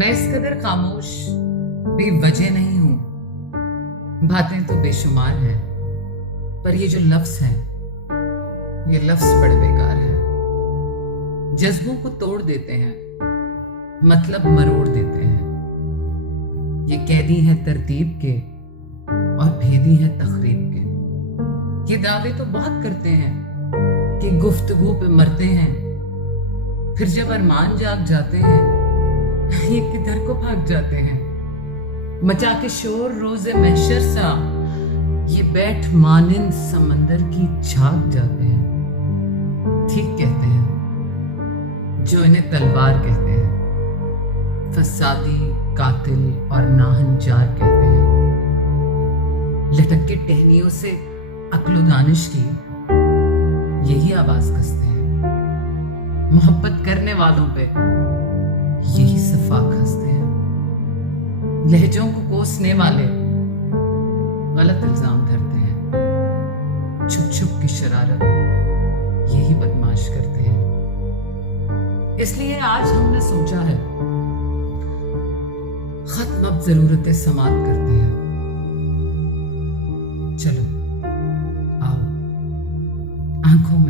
मैं इस कदर खामोश बेवजह नहीं हूं। बातें तो बेशुमार हैं, पर ये जो लफ्ज हैं, ये लफ्ज बड़े बेकार हैं। जज्बों को तोड़ देते हैं, मतलब मरोड़ देते हैं। ये कैदी हैं तरतीब के और भेदी हैं तखरीब के। ये दावे तो बहुत करते हैं कि गुफ्तगू पे मरते हैं, फिर जब अरमान जाग जाते हैं ये किधर को भाग जाते हैं। मचा के शोर रोज़े महशर सा ये बैठ मानिंद समंदर की झाग जाते हैं। ठीक कहते हैं जो इन्हें तलवार कहते हैं, फसादी कातिल और नाहनजार कहते हैं। लटक के टहनियों से अक्ल दानिश की यही आवाज कसते हैं। मोहब्बत करने वालों पे यही सफाक हंसते हैं। लहजों को कोसने वाले गलत इल्जाम धरते हैं। छुप छुप की शरारत यही बदमाश करते हैं। इसलिए आज हमने सोचा है खत्म अब जरूरत समात करते हैं। चलो आओ आंखों में